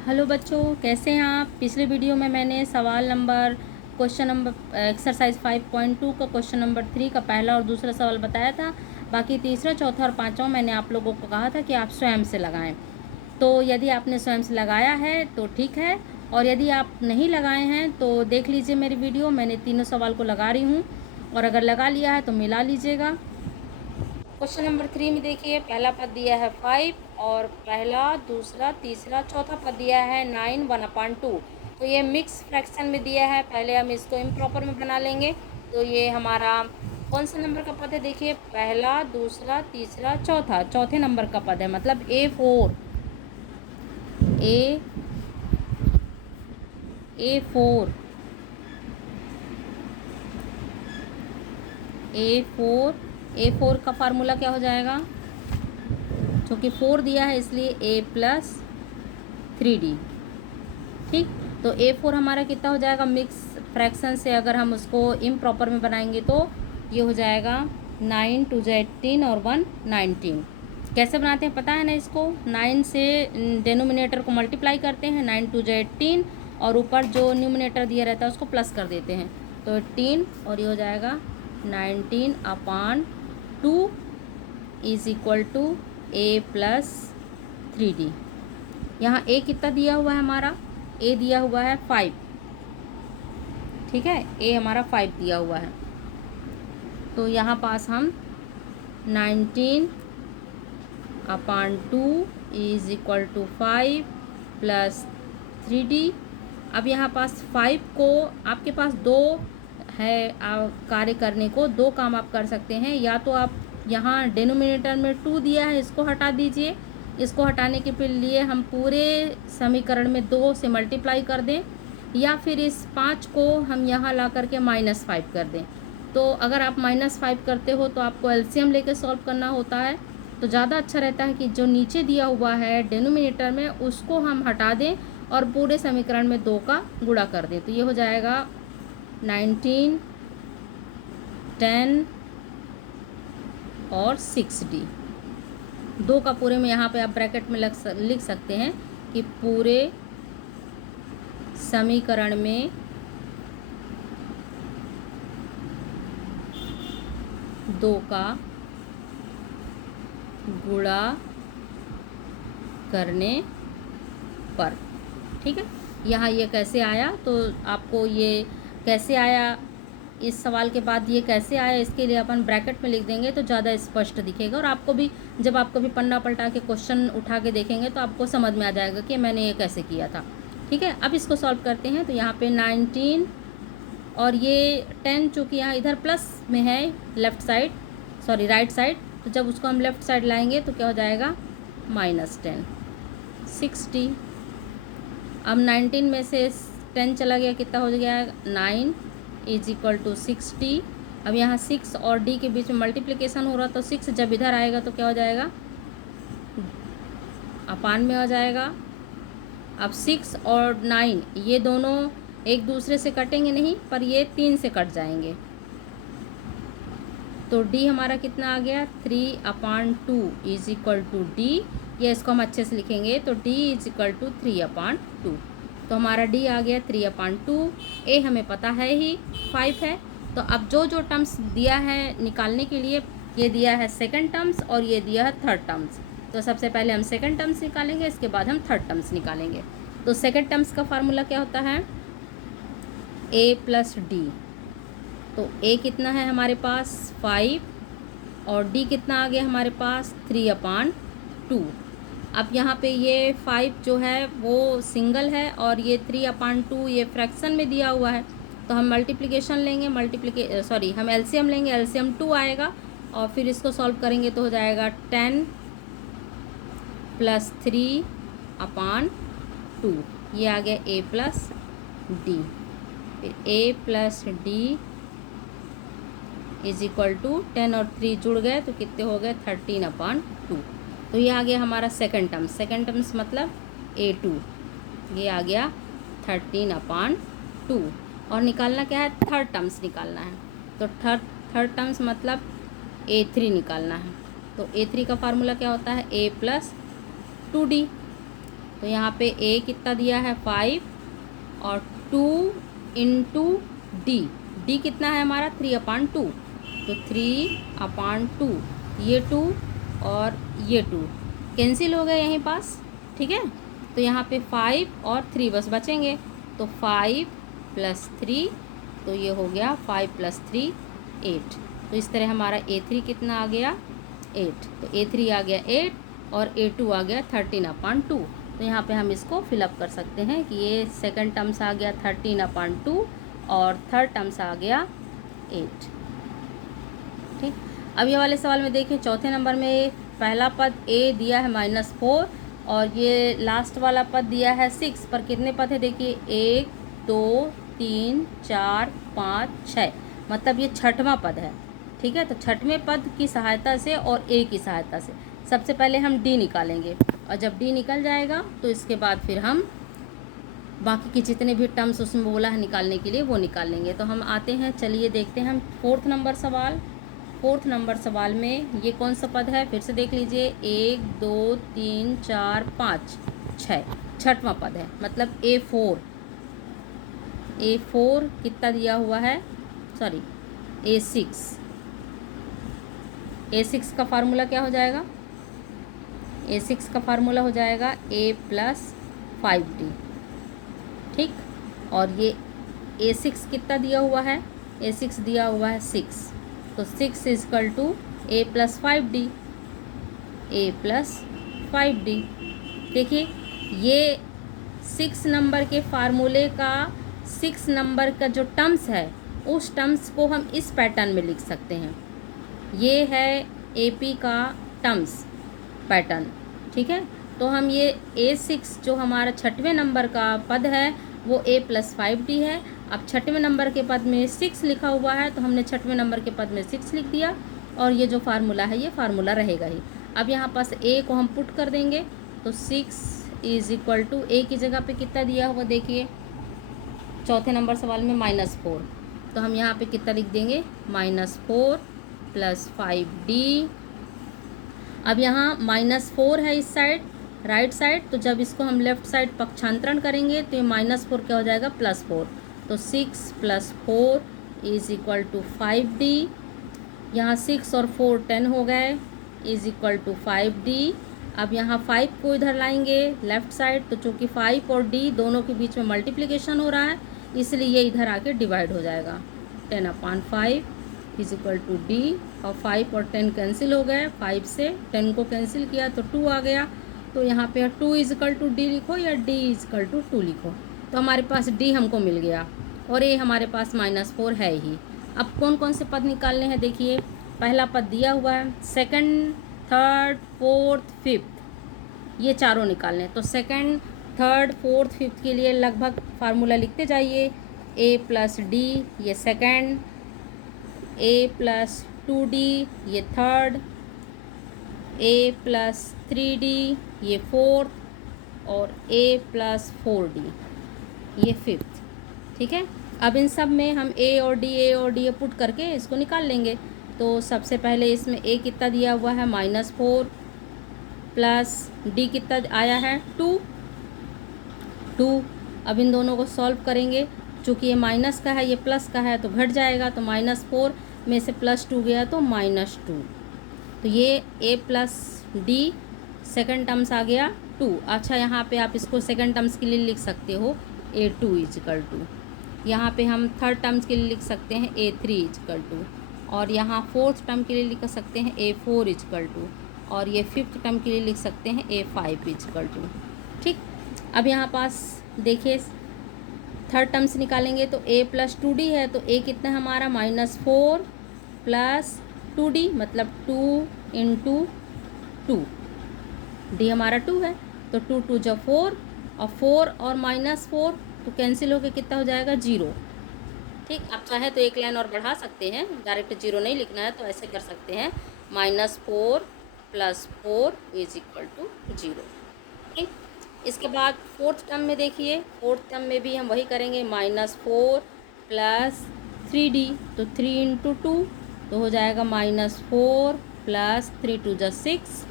Hello बच्चों, कैसे हैं आप। पिछले वीडियो में मैंने क्वेश्चन नंबर एक्सरसाइज 5.2 का क्वेश्चन नंबर 3 का पहला और दूसरा सवाल बताया था। बाकी तीसरा, चौथा और पांचवा मैंने आप लोगों को कहा था कि आप स्वयं से लगाएं। तो यदि आपने स्वयं से लगाया है तो ठीक है, और यदि आप नहीं लगाए हैं तो देख लीजिए मेरी वीडियो। मैंने तीनों सवाल को लगा रही हूँ, और अगर लगा लिया है तो मिला लीजिएगा। क्वेश्चन नंबर 3 में देखिए, पहला पद दिया है 5 और पहला, दूसरा, तीसरा, चौथा पद दिया है 9 1/2। तो ये मिक्स फ्रैक्शन में दिया है। पहले हम इसको इम्प्रॉपर में बना लेंगे। तो ये हमारा कौन सा नंबर का पद है, देखिए पहला, दूसरा, तीसरा, चौथा, चौथे नंबर का पद है, मतलब A4 A4 A4 A4 का फार्मूला क्या हो जाएगा, क्योंकि 4 दिया है इसलिए A+3D। ठीक, तो A4 हमारा कितना हो जाएगा मिक्स फ्रैक्शन से। अगर हम उसको इम्प्रॉपर में बनाएंगे तो ये हो जाएगा 9 2 18 और 1 19। कैसे बनाते हैं पता है ना इसको। 9 से डेनोमिनेटर को मल्टीप्लाई करते हैं, 9 2 18, और ऊपर जो न्यूमिनेटर दिया रहता है उसको प्लस कर देते हैं, तो 18, और ये हो जाएगा 19/2 इज इक्वल टू A+3D। यहाँ A कितना दिया हुआ है हमारा, A दिया हुआ है 5। ठीक है, A हमारा 5 दिया हुआ है। तो यहाँ पास हम 19/2 is equal to 5 plus 3D। अब यहाँ पास 5 को, आपके पास दो है कार्य करने को, दो काम आप कर सकते हैं। या तो आप यहाँ डिनोमिनेटर में 2 दिया है, इसको हटा दीजिए। इसको हटाने के लिए हम पूरे समीकरण में 2 से मल्टीप्लाई कर दें, या फिर इस 5 को हम यहाँ ला करके -5 कर दें। तो अगर आप -5 करते हो तो आपको एलसीएम लेके सॉल्व करना होता है, तो ज़्यादा अच्छा रहता है कि जो नीचे दिया हुआ है डिनोमिनेटर में उसको हम हटा दें और पूरे समीकरण में 2 का गुणा कर दें। तो ये हो जाएगा 19 10 और 6D। 2 का पूरे में यहाँ पे आप ब्रैकेट में लिख सकते हैं कि पूरे समीकरण में 2 का गुणा करने पर। ठीक है, यहाँ ये कैसे आया, तो आपको ये कैसे आया, इस सवाल के बाद ये कैसे आया, इसके लिए अपन ब्रैकेट में लिख देंगे तो ज़्यादा स्पष्ट दिखेगा। और आपको भी, जब आप कभी पन्ना पलटा के क्वेश्चन उठा के देखेंगे तो आपको समझ में आ जाएगा कि मैंने ये कैसे किया था। ठीक है, अब इसको सॉल्व करते हैं। तो यहाँ पे 19 और ये 10, चूँकि यहाँ इधर प्लस में है left side, sorry right side, तो जब उसको हम लेफ़्ट साइड लाएंगे तो क्या हो जाएगा -10 60। अब 19 में से 10 चला गया, कितना हो गया 9 इज इक्वल टू 60। अब यहाँ 6 और D के बीच में मल्टीप्लिकेशन हो रहा, तो 6 जब इधर आएगा तो क्या हो जाएगा अपान में हो जाएगा। अब 6 और 9 ये दोनों एक दूसरे से कटेंगे नहीं, पर ये 3 से कट जाएंगे। तो D हमारा कितना आ गया 3/2 इज इक्वल टू D। ये इसको हम अच्छे से लिखेंगे तो D इज इक्वल टू 3/2। तो हमारा D आ गया 3/2। A हमें पता है ही 5 है। तो अब जो जो टर्म्स दिया है निकालने के लिए, ये दिया है सेकंड टर्म्स और ये दिया है थर्ड टर्म्स। तो सबसे पहले हम सेकंड टर्म्स निकालेंगे, इसके बाद हम थर्ड टर्म्स निकालेंगे। तो सेकंड टर्म्स का फार्मूला क्या होता है A+D। तो A कितना है हमारे पास 5, और D कितना आ गया हमारे पास 3/2। अब यहाँ पे ये 5 जो है वो सिंगल है और ये 3/2 ये फ्रैक्शन में दिया हुआ है। तो हम मल्टीप्लिकेशन लेंगे, हम एलसीएम लेंगे, एलसीएम 2 आएगा, और फिर इसको सॉल्व करेंगे तो हो जाएगा 10 + 3/2। ये आ गया A+D। फिर A+D इज इक्वल टू 10 और 3 जुड़ गए तो कितने हो गए 13/2। तो ये आ गया हमारा सेकंड टर्म्स। सेकंड टर्म्स मतलब A2, ये आ गया 13/2। और निकालना क्या है, थर्ड टर्म्स निकालना है। तो थर्ड टर्म्स मतलब A3 निकालना है। तो A3 का फार्मूला क्या होता है A+2D। तो यहाँ पे ए कितना दिया है 5 और 2 इंटू डी, डी कितना है हमारा 3/2, तो 3/2, ये 2 और ये 2 कैंसिल हो गए यहीं पास, ठीक है। तो यहाँ पे 5 और 3 बस बचेंगे, तो 5 + 3, तो ये हो गया 5 + 3 8। तो इस तरह हमारा A3 कितना आ गया 8, तो A3 आ गया 8 और A2 आ गया 13/2। तो यहाँ पे हम इसको फिलअप कर सकते हैं कि ये सेकंड टर्म्स आ गया 13/2 और थर्ड टर्म्स आ गया 8, ठीक। अब ये वाले सवाल में देखिए, चौथे नंबर में पहला पद A दिया है -4 और ये लास्ट वाला पद दिया है 6, पर कितने पद है देखिए 1 2 3 4 5 6, मतलब ये छठवां पद है, ठीक है। तो छठवें पद की सहायता से और A की सहायता से सबसे पहले हम D निकालेंगे, और जब D निकल जाएगा तो इसके बाद फिर हम बाकी के जितने भी टर्म्स उसमें बोला है निकालने के लिए वो निकाल लेंगे। तो हम आते हैं, चलिए देखते हैं हम फोर्थ नंबर सवाल। फोर्थ नंबर सवाल में ये कौन सा पद है, फिर से देख लीजिए 1 2 3 4 5 6, छठवां पद है, मतलब A4 कितना दिया हुआ है, सॉरी A6 का फार्मूला क्या हो जाएगा, A6 का फार्मूला हो जाएगा A + 5D, ठीक। और ये A6 कितना दिया हुआ है, A6 दिया हुआ है 6, तो 6 = A + 5D, A + 5D। देखिए ये 6 नंबर के फार्मूले का 6 नंबर का जो टर्म्स है उस टर्म्स को हम इस पैटर्न में लिख सकते हैं। ये है AP का टर्म्स पैटर्न, ठीक है। तो हम ये A6 जो हमारा छठवें नंबर का पद है वो A + 5D है। अब छठवें नंबर के पद में 6 लिखा हुआ है तो हमने छठवें नंबर के पद में 6 लिख दिया, और ये जो फार्मूला है ये फार्मूला रहेगा ही। अब यहाँ पास A को हम पुट कर देंगे, तो 6 = A की जगह पे कितना दिया हुआ देखिए चौथे नंबर सवाल में -4, तो हम यहाँ पे कितना लिख देंगे -4 + 5D। अब यहाँ -4 है इस साइड राइट साइड, तो जब इसको हम लेफ़्ट साइड पक्षांतरण करेंगे तो ये -4 क्या हो जाएगा +4, तो 6 + 4 = 5D। यहाँ 6 और 4 10 हो गए, = 5D। अब यहाँ 5 को इधर लाएंगे लेफ़्ट साइड, तो चूँकि 5 और D दोनों के बीच में मल्टीप्लिकेशन हो रहा है इसलिए ये इधर आके डिवाइड हो जाएगा, 10/5 = D। और 5 और 10 कैंसिल हो गए, 5 से 10 को कैंसिल किया तो 2 आ गया, तो यहाँ पे 2 = D लिखो या D = 2 लिखो, तो हमारे पास D हमको मिल गया और ये हमारे पास -4 है ही। अब कौन कौन से पद निकालने हैं देखिए, पहला पद दिया हुआ है, सेकंड थर्ड फोर्थ फिफ्थ, ये चारों निकालने हैं। तो सेकंड थर्ड फोर्थ फिफ्थ के लिए लगभग फार्मूला लिखते जाइए, A + D ये सेकंड, A + 2D ये थर्ड, A + 3D ये फोर्थ, और A + 4D ये फिफ्थ, ठीक है। अब इन सब में हम A और D पुट करके इसको निकाल लेंगे। तो सबसे पहले इसमें A कितना दिया हुआ है -4 प्लस D कितना आया है 2। अब इन दोनों को सॉल्व करेंगे, चूँकि ये माइनस का है ये प्लस का है तो घट जाएगा, तो -4 में से +2 गया तो -2, तो ये A + D सेकंड टर्म्स आ गया 2। अच्छा यहाँ पे आप इसको सेकंड टर्म्स के लिए लिख सकते हो A2 = यहाँ पे हम थर्ड टर्म्स के लिए लिख सकते हैं A3 = और यहाँ फोर्थ टर्म के लिए लिख सकते हैं A4 = और ये फिफ्थ टर्म के लिए लिख सकते हैं A5 = ठीक। अब यहाँ पास देखिए थर्ड टर्म्स निकालेंगे तो A + 2D है, तो A कितना हमारा -4 + 2D मतलब 2 × 2, D हमारा 2 है, तो 2 × 2 = 4 और 4 और -4 तो कैंसिल होकर कितना हो जाएगा 0। ठीक, आप चाहे तो एक लाइन और बढ़ा सकते हैं, डायरेक्ट 0 नहीं लिखना है तो ऐसे कर सकते हैं, -4 + 4 = 0। ठीक, इसके बाद फोर्थ टर्म में देखिए, फोर्थ टर्म में भी हम वही करेंगे, -4 + 3D तो 3 × 2 तो हो जाएगा -4 + 3 × 2 = 6,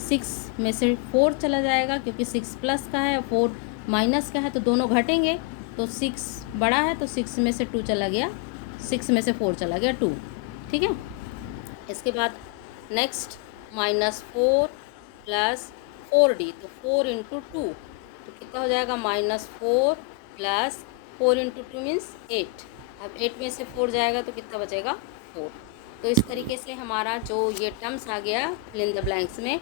6 में से 4 चला जाएगा, क्योंकि 6 प्लस का है, 4 माइनस का है, तो दोनों घटेंगे। तो 6 बड़ा है तो 6 में से 2 चला गया, 6 में से 4 चला गया 2। ठीक है। इसके बाद नेक्स्ट -4 प्लस 4d, तो 4 इंटू 2 तो कितना हो जाएगा, -4 प्लस 4 इंटू 2 मीन्स 8। अब 8 में से 4 जाएगा तो कितना बचेगा, 4। तो इस तरीके से हमारा जो ये टर्म्स आ गया फिल इन द ब्लैंक्स में।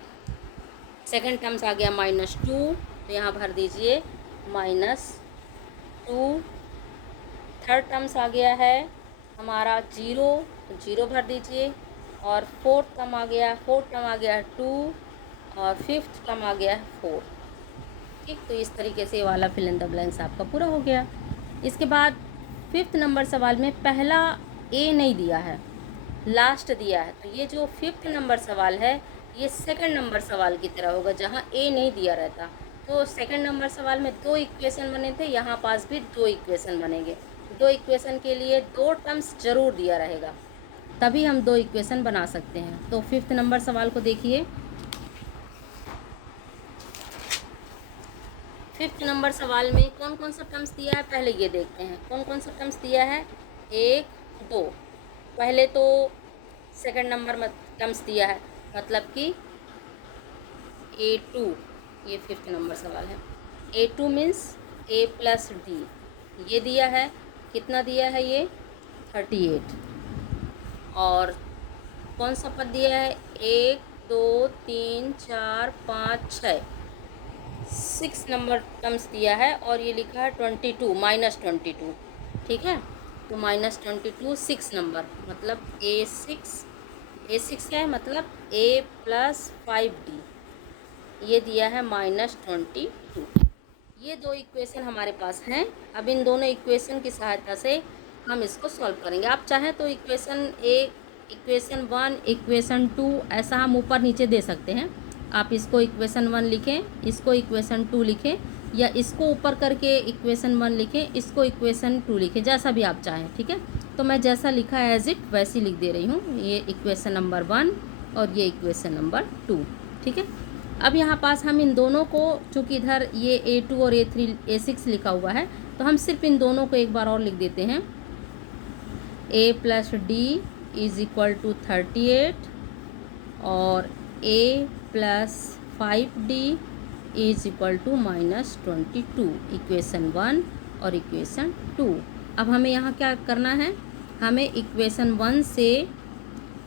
सेकंड टर्म्स आ गया -2, तो यहाँ भर दीजिए -2। थर्ड टर्म्स आ गया है हमारा 0, तो 0 भर दीजिए। और फोर्थ टर्म आ गया 2, और फिफ्थ टर्म आ गया 4। ठीक, तो इस तरीके से ये वाला फिल इन द ब्लैंक्स आपका पूरा हो गया। इसके बाद 5th नंबर सवाल में पहला ए नहीं दिया है, लास्ट दिया है। तो ये जो 5th नंबर सवाल है ये 2nd नंबर सवाल की तरह होगा, जहाँ ए नहीं दिया रहता। तो 2nd नंबर सवाल में 2 इक्वेशन बने थे, यहाँ पास भी 2 इक्वेशन बनेंगे। 2 इक्वेशन के लिए 2 टर्म्स जरूर दिया रहेगा, तभी हम 2 इक्वेशन बना सकते हैं। तो 5th नंबर सवाल को देखिए। 5th नंबर सवाल में कौन कौन सा टर्म्स दिया है पहले ये देखते हैं। कौन कौन सा टर्म्स दिया है, 1 2। पहले तो 2nd नंबर में टर्म्स दिया है, मतलब कि A2, ये 5th नंबर सवाल है। A2 means A plus D, ये दिया है। कितना दिया है ये, 38। और कौन सा पद दिया है, 1 2 3 4 5 6, 6 नंबर टर्म्स दिया है। और ये लिखा है 22 -22। ठीक है, तो -22 6 नंबर, मतलब A6 है, मतलब A प्लस 5D, ये दिया है -22। ये 2 इक्वेशन हमारे पास हैं। अब इन दोनों इक्वेशन की सहायता से हम इसको सॉल्व करेंगे। आप चाहें तो इक्वेशन 1, इक्वेशन 1, इक्वेशन 2 ऐसा हम ऊपर नीचे दे सकते हैं। आप इसको इक्वेशन 1 लिखें, इसको इक्वेशन 2 लिखें, या इसको ऊपर करके इक्वेशन 1 लिखें, इसको इक्वेशन 2 लिखें, जैसा भी आप चाहें। ठीक है, तो मैं जैसा लिखा है एज इट वैसी लिख दे रही हूँ। ये इक्वेशन नंबर 1 और ये इक्वेशन नंबर 2। ठीक है, अब यहाँ पास हम इन दोनों को, चूँकि इधर ये A2 और A3 A6 लिखा हुआ है, तो हम सिर्फ इन दोनों को एक बार और लिख देते हैं। A plus D is equal to 38 और A plus 5D is equal to -22, equation 1 और इक्वेशन 2। अब हमें यहाँ क्या करना है, हमें इक्वेशन 1 से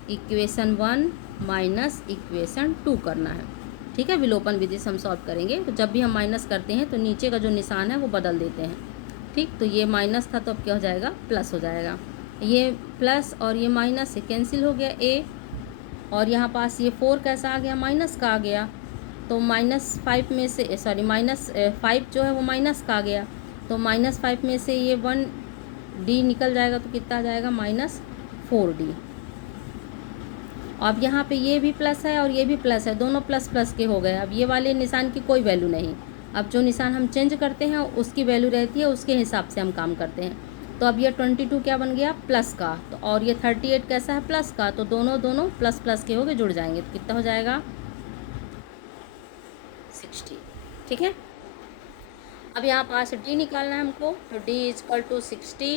इक्वेशन 1 माइनस इक्वेशन 2 करना है। ठीक है, विलोपन विधि से हम सॉल्व करेंगे। तो जब भी हम माइनस करते हैं तो नीचे का जो निशान है वो बदल देते हैं। ठीक, तो ये माइनस था तो अब क्या हो जाएगा, प्लस हो जाएगा। ये प्लस और ये माइनस से कैंसिल हो गया ए, और यहाँ पास ये 4 कैसा आ गया, माइनस का आ गया। तो -5 में से -5 जो है वो माइनस का आ गया, तो -5 में से ये 1D निकल जाएगा, तो कितना आ जाएगा, -4D। अब यहाँ पे ये भी प्लस है और ये भी प्लस है, दोनों प्लस प्लस के हो गए। अब ये वाले निशान की कोई वैल्यू नहीं। अब जो निशान हम चेंज करते हैं उसकी वैल्यू रहती है, उसके हिसाब से हम काम करते हैं। तो अब ये 22 क्या बन गया, प्लस का। तो और ये 38 कैसा है, प्लस का। तो दोनों प्लस प्लस के हो गए, जुड़ जाएंगे, तो कितना हो जाएगा, 60। ठीक है, अब यहाँ पास D निकालना है हमको। तो D is equal to 60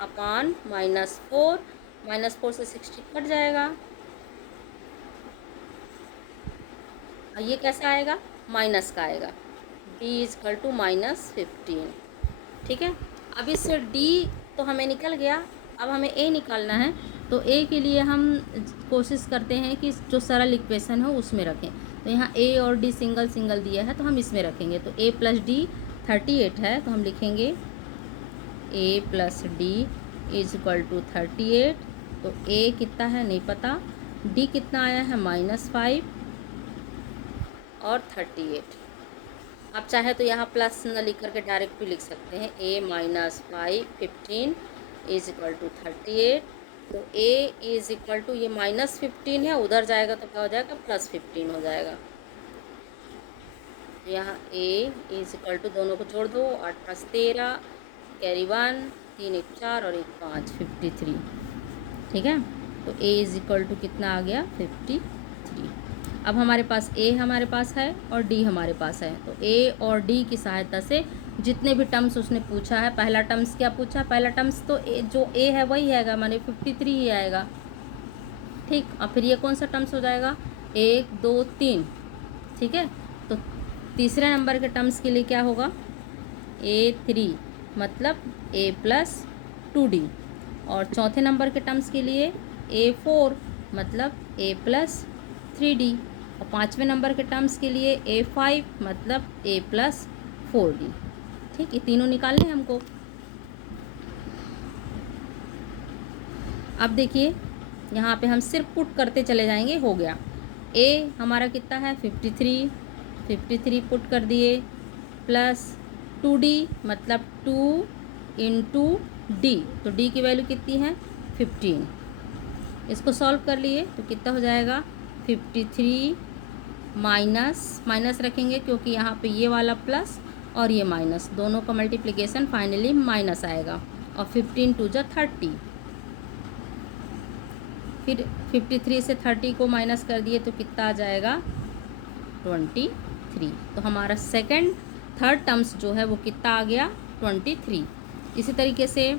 upon -4, -4 से 60 कट जाएगा, और ये कैसा आएगा, माइनस का आएगा। D is equal to -15। ठीक है, अब इस D तो हमें निकल गया, अब हमें A निकालना है। तो A के लिए हम कोशिश करते हैं कि जो सरल इक्वेशन हो उसमें रखें। तो यहाँ A और D सिंगल सिंगल दिया है, तो हम इसमें रखेंगे। तो A प्लस D 38 है, तो हम लिखेंगे A plus D is equal to 38। तो A कितना है नहीं पता, D कितना आया है -5 और 38। आप चाहे तो यहाँ प्लस न लिख करके डायरेक्ट भी लिख सकते हैं। A -5 15 is equal to 38। तो A इज इक्वल टू, ये -15 है, उधर जाएगा तो क्या हो जाएगा, +15 हो जाएगा। तो यहाँ A इज इक्वल टू, दोनों को जोड़ दो, 8 + 13, कैरी 1, 3 1 4 और 1 5, 53। ठीक है, तो A इज इक्वल टू कितना आ गया, 53। अब हमारे पास ए हमारे पास है और डी हमारे पास है, तो ए और डी की सहायता से जितने भी टर्म्स उसने पूछा है, पहला टर्म्स क्या पूछा, पहला टर्म्स तो जो ए है वही आएगा, माने 53 ही आएगा, ठीक। और फिर ये कौन सा टर्म्स हो जाएगा, 1 2 3, ठीक है। तो तीसरे नंबर के टर्म्स के लिए क्या होगा, A3 मतलब A प्लस 2D, और चौथे नंबर के टर्म्स के लिए A4 मतलब A प्लस 3D, और पाँचवें नंबर के टर्म्स के लिए A5 मतलब A प्लस 4D, ठीक। ये तीनों निकालने हैं हमको। अब देखिए यहाँ पे हम सिर्फ पुट करते चले जाएंगे, हो गया। A हमारा कितना है 53 पुट कर दिए, प्लस 2D मतलब 2 इंटू D, तो D की वैल्यू कितनी है 15, इसको सॉल्व कर लिए तो कितना हो जाएगा 53 माइनस रखेंगे क्योंकि यहाँ पे ये वाला प्लस और ये माइनस, दोनों का मल्टीप्लिकेशन फाइनली माइनस आएगा, और 15 2 जा 30, फिर 53 से 30 को माइनस कर दिए तो कितना आ जाएगा 23। तो हमारा थर्ड टर्म्स जो है वो कितना आ गया 23। इसी तरीके से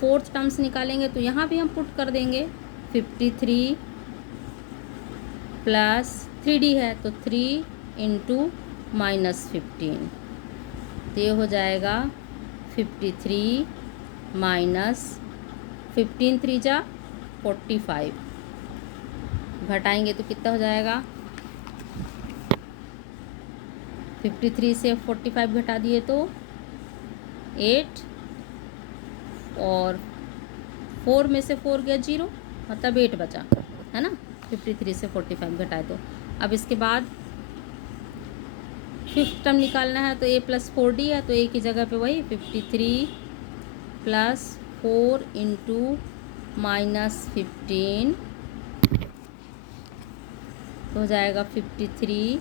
फोर्थ टर्म्स निकालेंगे तो यहाँ भी हम पुट कर देंगे 53 प्लस 3D है तो 3 इंटू माइनस 15, तो ये हो जाएगा 53 माइनस 15 3 जा 45, घटाएंगे तो कितना हो जाएगा 53 से 45 घटा दिए तो 8, और 4 में से 4 गया 0 मतलब 8 बचा, है ना। 53 से 45 घटाए तो अब इसके बाद फिफ्थ टर्म निकालना है, तो a प्लस 4D है तो a की जगह पे वही 53 प्लस 4 इंटू माइनस 15, तो हो जाएगा 53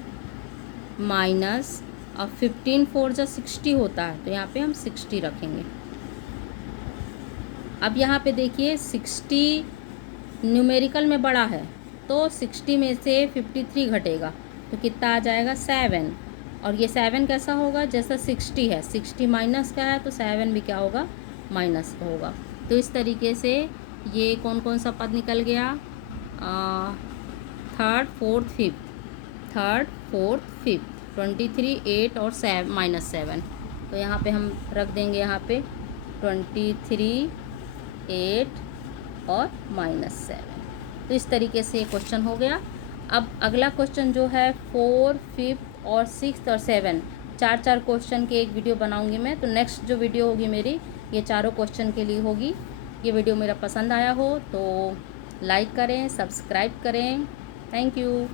माइनस, अब 15 4 जा 60 होता है तो यहाँ पे हम 60 रखेंगे। अब यहाँ पे देखिए 60 न्यूमेरिकल में बड़ा है तो 60 में से 53 घटेगा तो कितना आ जाएगा 7, और ये 7 कैसा होगा जैसा 60 है, 60 माइनस का है तो 7 भी क्या होगा माइनस का होगा। तो इस तरीके से ये कौन कौन सा पद निकल गया, थर्ड फोर्थ फिफ्थ 23 8 और -7, तो यहाँ पे हम रख देंगे यहाँ पे 23 8 और -7। तो इस तरीके से ये क्वेश्चन हो गया। अब अगला क्वेश्चन जो है 4 5 और 6 और 7 चार क्वेश्चन के एक वीडियो बनाऊंगी मैं। तो नेक्स्ट जो वीडियो होगी मेरी ये चारों क्वेश्चन के लिए होगी। ये वीडियो मेरा पसंद आया हो तो लाइक करें, सब्सक्राइब करें। Thank you.